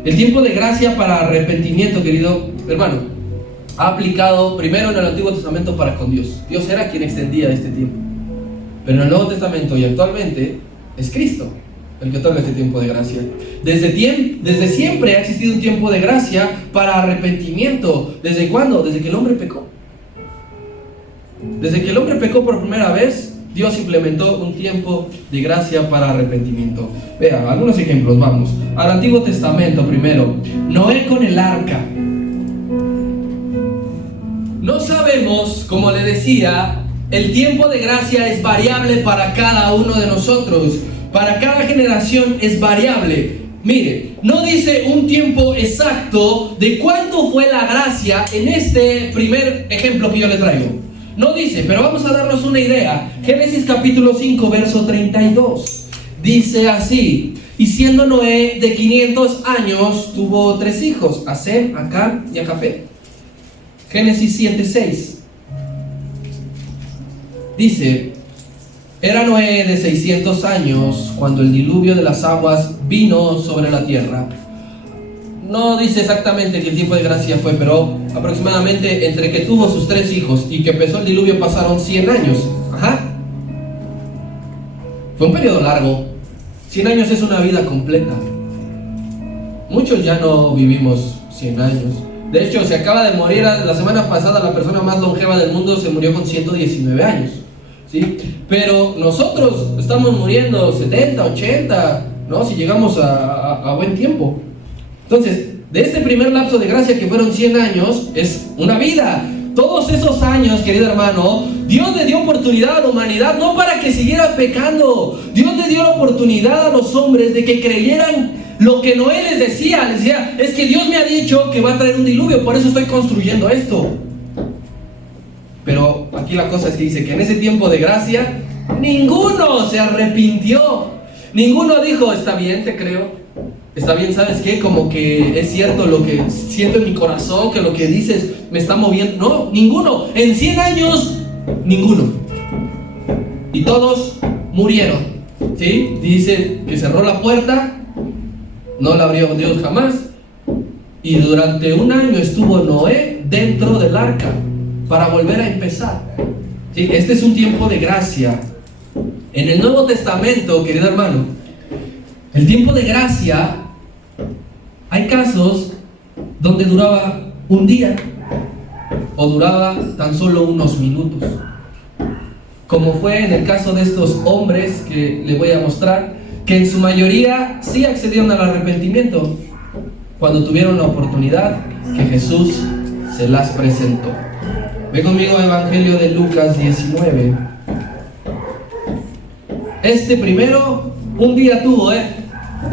El tiempo de gracia para arrepentimiento, querido hermano, ha aplicado primero en el Antiguo Testamento para con Dios. Dios era quien extendía este tiempo. Pero en el Nuevo Testamento y actualmente es Cristo el que otorga este tiempo de gracia. Desde siempre ha existido un tiempo de gracia para arrepentimiento. ¿Desde cuándo? Desde que el hombre pecó. Desde que el hombre pecó por primera vez, Dios implementó un tiempo de gracia para arrepentimiento. Vea, algunos ejemplos, vamos. Al Antiguo Testamento primero. Noé con el arca. No sabemos, como le decía, el tiempo de gracia es variable para cada uno de nosotros. Para cada generación es variable. Mire, no dice un tiempo exacto de cuánto fue la gracia en este primer ejemplo que yo le traigo. No dice, pero vamos a darnos una idea. Génesis capítulo 5, verso 32. Dice así: y siendo Noé de 500 años, tuvo 3 hijos, a Sem, a Cam y a Jafet. Génesis 7:6. Dice: era Noé de 600 años cuando el diluvio de las aguas vino sobre la tierra. No dice exactamente que el tiempo de gracia fue, pero aproximadamente entre que tuvo sus 3 hijos y que empezó el diluvio pasaron 100 años. Ajá. Fue un periodo largo. 100 años es una vida completa. Muchos ya no vivimos 100 años. De hecho, se acaba de morir la semana pasada la persona más longeva del mundo, se murió con 119 años. ¿Sí? Pero nosotros estamos muriendo 70, 80, ¿no? Si llegamos a buen tiempo. Entonces, de este primer lapso de gracia que fueron 100 años, es una vida. Todos esos años, querido hermano, Dios le dio oportunidad a la humanidad, no para que siguiera pecando. Dios le dio la oportunidad a los hombres de que creyeran lo que Noé les decía. Les decía, es que Dios me ha dicho que va a traer un diluvio, por eso estoy construyendo esto. Pero aquí la cosa es que dice que en ese tiempo de gracia, ninguno se arrepintió. Ninguno dijo, está bien, te creo. Está bien, ¿sabes qué? Como que es cierto lo que siento en mi corazón, que lo que dices me está moviendo. No, ninguno. En 100 años, ninguno. Y todos murieron. ¿Sí? Dice que cerró la puerta, no la abrió Dios jamás. Y durante 1 año estuvo Noé dentro del arca para volver a empezar. ¿Sí? Este es un tiempo de gracia. En el Nuevo Testamento, querido hermano, el tiempo de gracia, hay casos donde duraba un día o duraba tan solo unos minutos, como fue en el caso de estos hombres que le voy a mostrar, que en su mayoría sí accedieron al arrepentimiento cuando tuvieron la oportunidad que Jesús se las presentó. Ve conmigo al Evangelio de Lucas 19. Este primero, un día tuvo,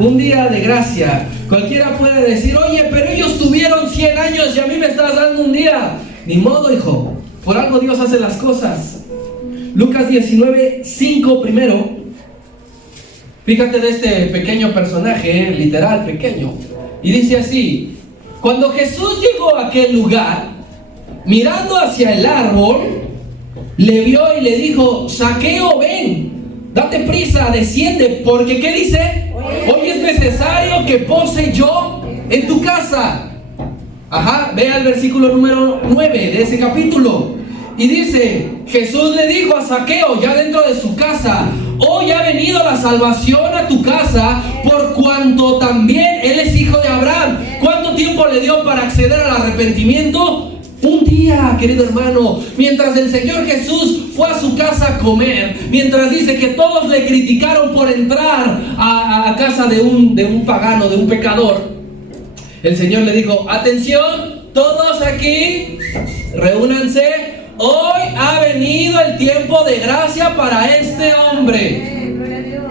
un día de gracia. Cualquiera puede decir, oye, pero ellos tuvieron 100 años y a mí me estás dando un día. Ni modo, hijo, por algo Dios hace las cosas. Lucas 19:5 primero. Fíjate de este pequeño personaje, literal pequeño. Y dice así: cuando Jesús llegó a aquel lugar, mirando hacia el árbol, le vio y le dijo: Zaqueo, ven, date prisa, desciende, porque ¿qué dice? Hoy es necesario que pose yo en tu casa. Vea el versículo número 9 de ese capítulo. Y dice, Jesús le dijo a Zaqueo, ya dentro de su casa: hoy ha venido la salvación a tu casa, por cuanto también él es hijo de Abraham. ¿Cuánto tiempo le dio para acceder al arrepentimiento? Un día, querido hermano. Mientras el Señor Jesús fue a su casa a comer, mientras dice que todos le criticaron por entrar a casa de un pagano, de un pecador, el Señor le dijo: atención, todos aquí, reúnanse. Hoy ha venido el tiempo de gracia para este hombre. Gloria a Dios.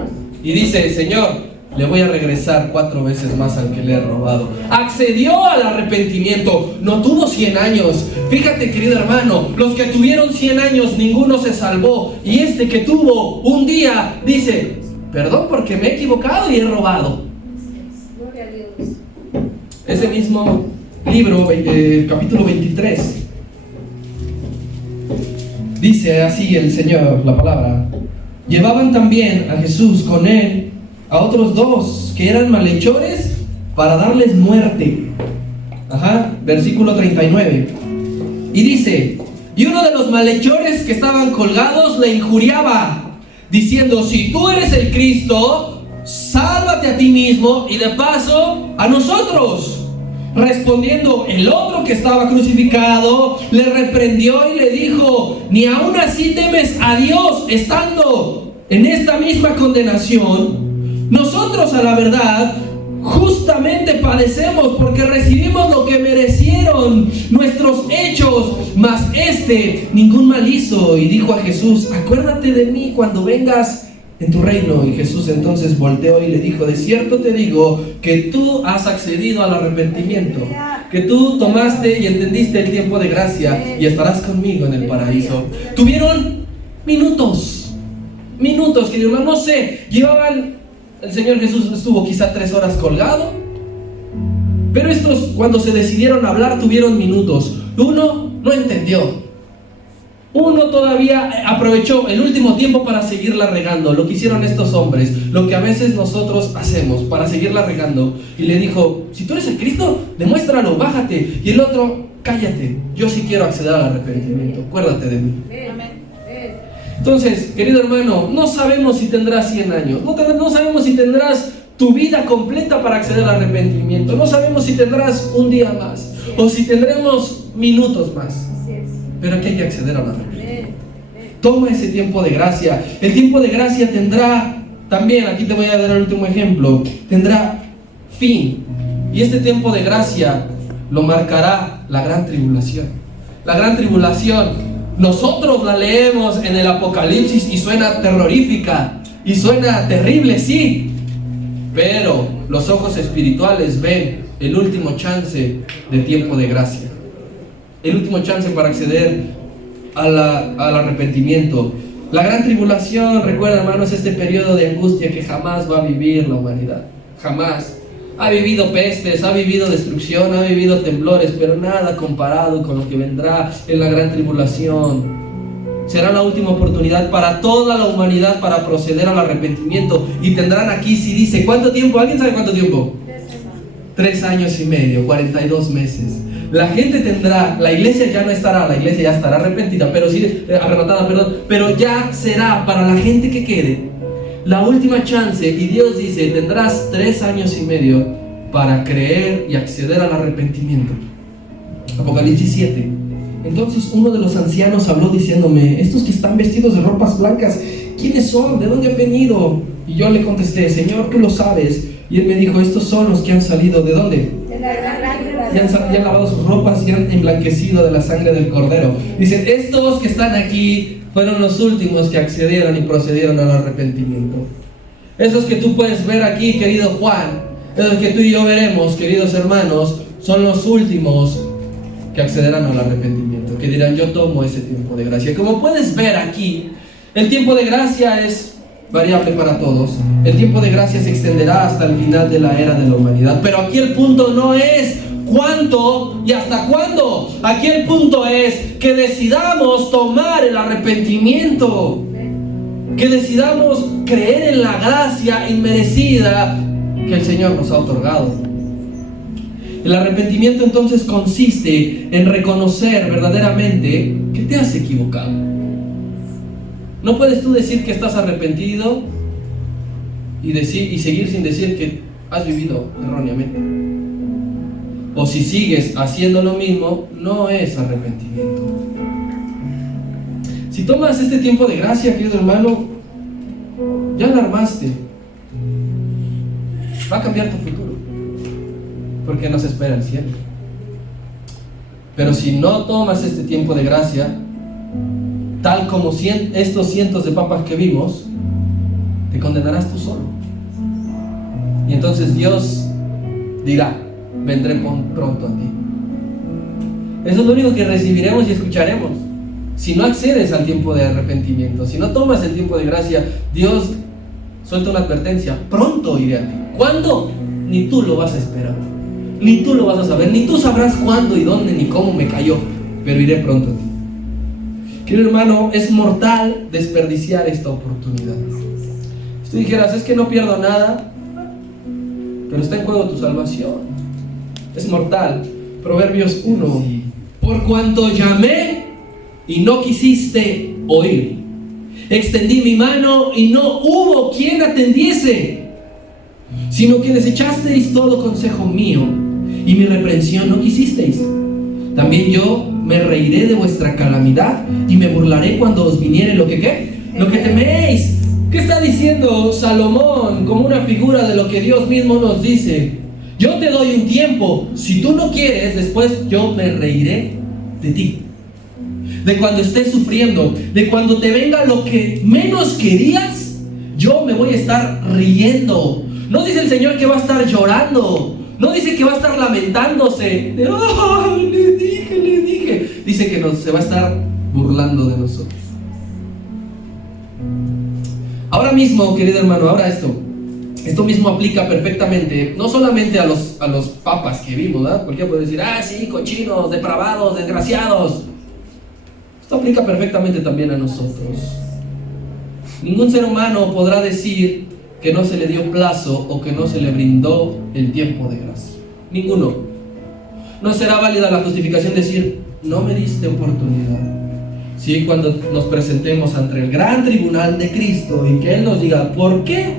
Y dice: Señor, le voy a regresar 4 veces más al que le he robado. Accedió al arrepentimiento. No tuvo 100 años. Fíjate, querido hermano, los que tuvieron 100 años, ninguno se salvó. Y este que tuvo un día, dice: perdón porque me he equivocado y he robado. Gloria a Dios. Ese mismo libro, capítulo 23. Dice así el Señor, la palabra: llevaban también a Jesús con él a otros 2 que eran malhechores para darles muerte. Versículo 39. Y dice: y uno de los malhechores que estaban colgados le injuriaba, diciendo: si tú eres el Cristo, sálvate a ti mismo y de paso a nosotros. Respondiendo el otro que estaba crucificado, le reprendió y le dijo: ni aún así temes a Dios, estando en esta misma condenación. Nosotros, a la verdad, justamente padecemos, porque recibimos lo que merecieron nuestros hechos, mas este ningún mal hizo. Y dijo a Jesús: acuérdate de mí cuando vengas en tu reino. Y Jesús entonces volteó y le dijo: de cierto te digo que tú has accedido al arrepentimiento, que tú tomaste y entendiste el tiempo de gracia, y estarás conmigo en el paraíso. Tuvieron minutos, querido hermano. No sé, el Señor Jesús estuvo quizá 3 horas colgado, pero estos, cuando se decidieron a hablar, tuvieron minutos. Uno no entendió. Uno todavía aprovechó el último tiempo para seguirla regando. Lo que hicieron estos hombres, lo que a veces nosotros hacemos para seguirla regando. Y le dijo: si tú eres el Cristo, demuéstralo, bájate. Y el otro: cállate, yo sí quiero acceder al arrepentimiento, acuérdate de mí. Entonces, querido hermano, no sabemos si tendrás 100 años, no sabemos si tendrás tu vida completa para acceder al arrepentimiento, no sabemos si tendrás un día más o si tendremos minutos más. Pero aquí hay que acceder al arrepentimiento. Toma ese tiempo de gracia. El tiempo de gracia tendrá también, aquí te voy a dar el último ejemplo, tendrá fin. Y este tiempo de gracia lo marcará la gran tribulación. La gran tribulación, nosotros la leemos en el Apocalipsis y suena terrorífica y suena terrible, sí, pero los ojos espirituales ven el último chance de tiempo de gracia, el último chance para acceder al arrepentimiento. La gran tribulación, recuerda, hermanos, este periodo de angustia que jamás va a vivir la humanidad, jamás. Ha vivido pestes, ha vivido destrucción, ha vivido temblores, pero nada comparado con lo que vendrá en la gran tribulación. Será la última oportunidad para toda la humanidad para proceder al arrepentimiento. Y tendrán aquí, si dice, ¿cuánto tiempo? ¿Alguien sabe cuánto tiempo? 3 años y medio, 42 meses. La gente tendrá, la iglesia ya no estará, la iglesia ya estará arrepentida, pero sí, arrebatada, perdón, pero ya será para la gente que quede la última chance. Y Dios dice, tendrás 3 años y medio para creer y acceder al arrepentimiento. Apocalipsis 7. Entonces uno de los ancianos habló diciéndome, estos que están vestidos de ropas blancas, ¿quiénes son? ¿De dónde han venido? Y yo le contesté, Señor, tú lo sabes. Y él me dijo, estos son los que han salido, ¿de dónde? Y han lavado sus ropas y han emblanquecido de la sangre del Cordero. Dice, estos que están aquí fueron los últimos que accedieron y procedieron al arrepentimiento. Esos que tú puedes ver aquí, querido Juan, esos que tú y yo veremos, queridos hermanos, son los últimos que accederán al arrepentimiento, que dirán: yo tomo ese tiempo de gracia. Como puedes ver aquí, el tiempo de gracia es variable para todos. El tiempo de gracia se extenderá hasta el final de la era de la humanidad. Pero aquí el punto no es cuánto y hasta cuándo. Aquí el punto es que decidamos tomar el arrepentimiento, que decidamos creer en la gracia inmerecida que el Señor nos ha otorgado. El arrepentimiento entonces consiste en reconocer verdaderamente que te has equivocado. No puedes tú decir que estás arrepentido y seguir sin decir que has vivido erróneamente. O si sigues haciendo lo mismo, no es arrepentimiento. Si tomas este tiempo de gracia, querido hermano, ya la armaste. Va a cambiar tu futuro, porque nos espera el cielo. Pero si no tomas este tiempo de gracia, tal como estos cientos de papas que vimos, te condenarás tú solo. Y entonces Dios dirá: vendré pronto a ti. Eso es lo único que recibiremos y escucharemos. Si no accedes al tiempo de arrepentimiento, si no tomas el tiempo de gracia, Dios suelta una advertencia: pronto iré a ti. ¿Cuándo? Ni tú lo vas a esperar, ni tú lo vas a saber, ni tú sabrás cuándo y dónde ni cómo me cayó, pero iré pronto a ti. Querido hermano, es mortal desperdiciar esta oportunidad. Si tú dijeras: es que no pierdo nada, pero está en juego tu salvación. Es mortal. Proverbios 1: por cuanto llamé y no quisiste oír, extendí mi mano y no hubo quien atendiese, sino que desechasteis todo consejo mío y mi reprensión no quisisteis. También yo me reiré de vuestra calamidad y me burlaré cuando os viniere lo que teméis. ¿Qué está diciendo Salomón como una figura de lo que Dios mismo nos dice? Yo te doy un tiempo. Si tú no quieres, después yo me reiré de ti. De cuando estés sufriendo, de cuando te venga lo que menos querías, yo me voy a estar riendo. No dice el Señor que va a estar llorando. No dice que va a estar lamentándose. ¡Oh, le dije! Dice que se va a estar burlando de nosotros. Ahora mismo, querido hermano, ahora esto mismo aplica perfectamente, no solamente a los papas que vimos, ¿verdad? Cualquiera puede decir: sí, cochinos, depravados, desgraciados. Esto aplica perfectamente también a nosotros. Ningún ser humano podrá decir que no se le dio plazo o que no se le brindó el tiempo de gracia. Ninguno. No será válida la justificación decir: no me diste oportunidad. Sí, cuando nos presentemos ante el gran tribunal de Cristo y que Él nos diga: ¿por qué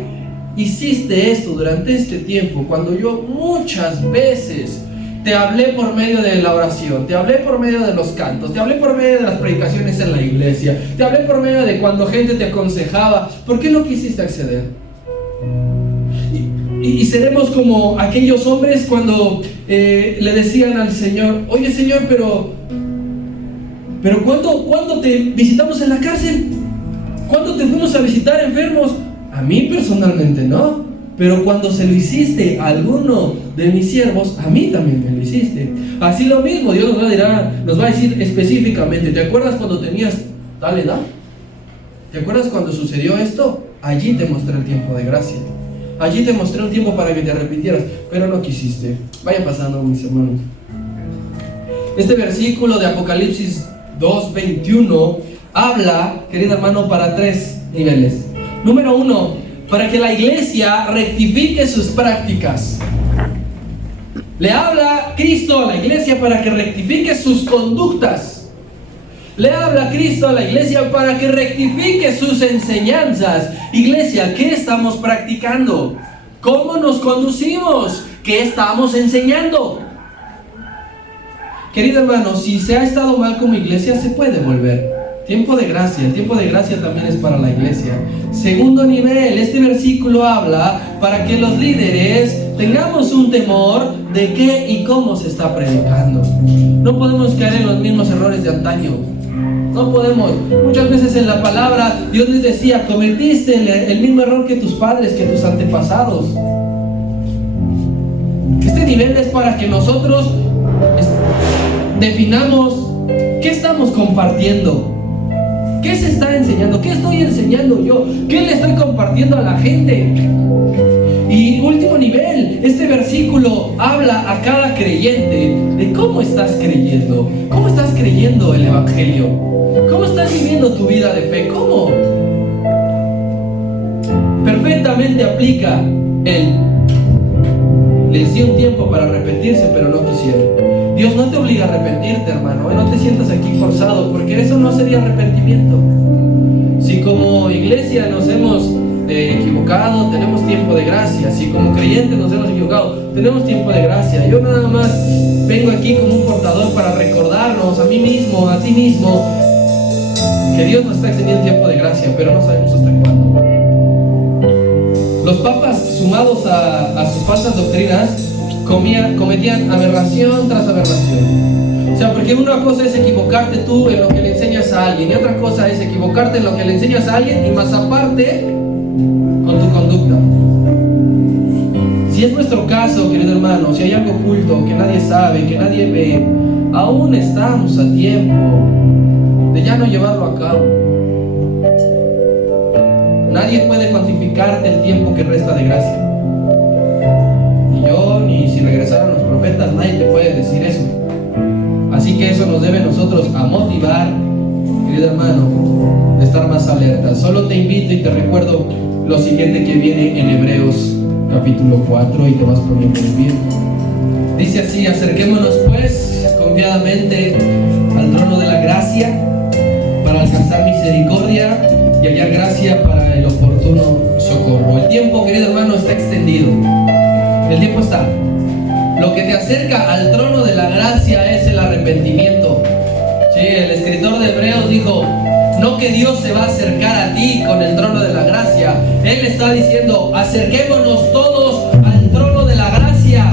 hiciste esto durante este tiempo? Cuando yo muchas veces te hablé por medio de la oración, te hablé por medio de los cantos, te hablé por medio de las predicaciones en la iglesia, te hablé por medio de cuando gente te aconsejaba, ¿por qué no quisiste acceder? Y seremos como aquellos hombres cuando le decían al Señor: oye Señor, pero ¿cuándo te visitamos en la cárcel? ¿Cuándo te fuimos a visitar enfermos? A mí personalmente no, pero cuando se lo hiciste a alguno de mis siervos, a mí también me lo hiciste. Así lo mismo, Dios nos va a decir específicamente: ¿te acuerdas cuando tenías tal edad? ¿Te acuerdas cuando sucedió esto? Allí te mostré el tiempo de gracia. Allí te mostré un tiempo para que te arrepintieras, pero no quisiste. Vayan pasando, mis hermanos. Este versículo de Apocalipsis 2:21 habla, querido hermano, para 3 niveles. Número 1, para que la iglesia rectifique sus prácticas. Le habla Cristo a la iglesia para que rectifique sus conductas. Le habla Cristo a la iglesia para que rectifique sus enseñanzas. Iglesia, ¿qué estamos practicando? ¿Cómo nos conducimos? ¿Qué estamos enseñando? Querido hermano, si se ha estado mal como iglesia, se puede volver. Tiempo de gracia, el tiempo de gracia también es para la iglesia. Segundo nivel, este versículo habla para que los líderes tengamos un temor de qué y cómo se está predicando. No podemos caer en los mismos errores de antaño. No podemos. Muchas veces en la palabra Dios les decía, cometiste el mismo error que tus padres, que tus antepasados. Este nivel es para que nosotros definamos qué estamos compartiendo, qué se está enseñando, qué estoy enseñando yo, qué le estoy compartiendo a la gente. Y último nivel, este versículo habla a cada creyente de cómo estás creyendo el evangelio, cómo estás viviendo tu vida de fe, cómo perfectamente aplica el les di un tiempo para arrepentirse, pero no quisieron. Dios no te obliga a arrepentirte, hermano, no te sientas aquí forzado, porque eso no sería arrepentimiento. Si como iglesia nos hemos equivocado, tenemos tiempo de gracia. Si como creyentes nos hemos equivocado, tenemos tiempo de gracia. Yo nada más vengo aquí como un portador para recordarnos a mí mismo, a ti mismo, que Dios nos está extendiendo tiempo de gracia, pero no sabemos hasta cuándo. Los papas, sumados a sus falsas doctrinas, cometían aberración tras aberración. O sea, porque una cosa es equivocarte tú en lo que le enseñas a alguien, y otra cosa es equivocarte en lo que le enseñas a alguien, y más aparte con tu conducta. Si es nuestro caso, querido hermano, si hay algo oculto que nadie sabe, que nadie ve, aún estamos a tiempo de ya no llevarlo a cabo. Nadie puede cuantificarte el tiempo que resta de gracia. Ni yo, ni si regresaron los profetas, nadie te puede decir eso. Así que eso nos debe a nosotros a motivar, querido hermano, de estar más alerta. Solo te invito y te recuerdo lo siguiente que viene en Hebreos capítulo 4, y te vas poniendo de pie. Dice así: acerquémonos pues confiadamente al trono de la gracia para alcanzar misericordia y hallar gracia para el oportuno socorro. El tiempo, querido hermano, está extendido. El tiempo está. Lo que te acerca al trono de la gracia es el arrepentimiento. Sí, el escritor de Hebreos dijo: no que Dios se va a acercar a ti con el trono de la gracia. Él está diciendo: acerquémonos todos al trono de la gracia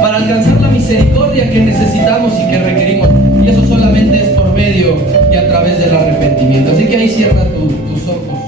para alcanzar la misericordia que necesitamos y que requerimos. Y eso solamente es por medio y a través del arrepentimiento. Así que ahí cierra tus ojos.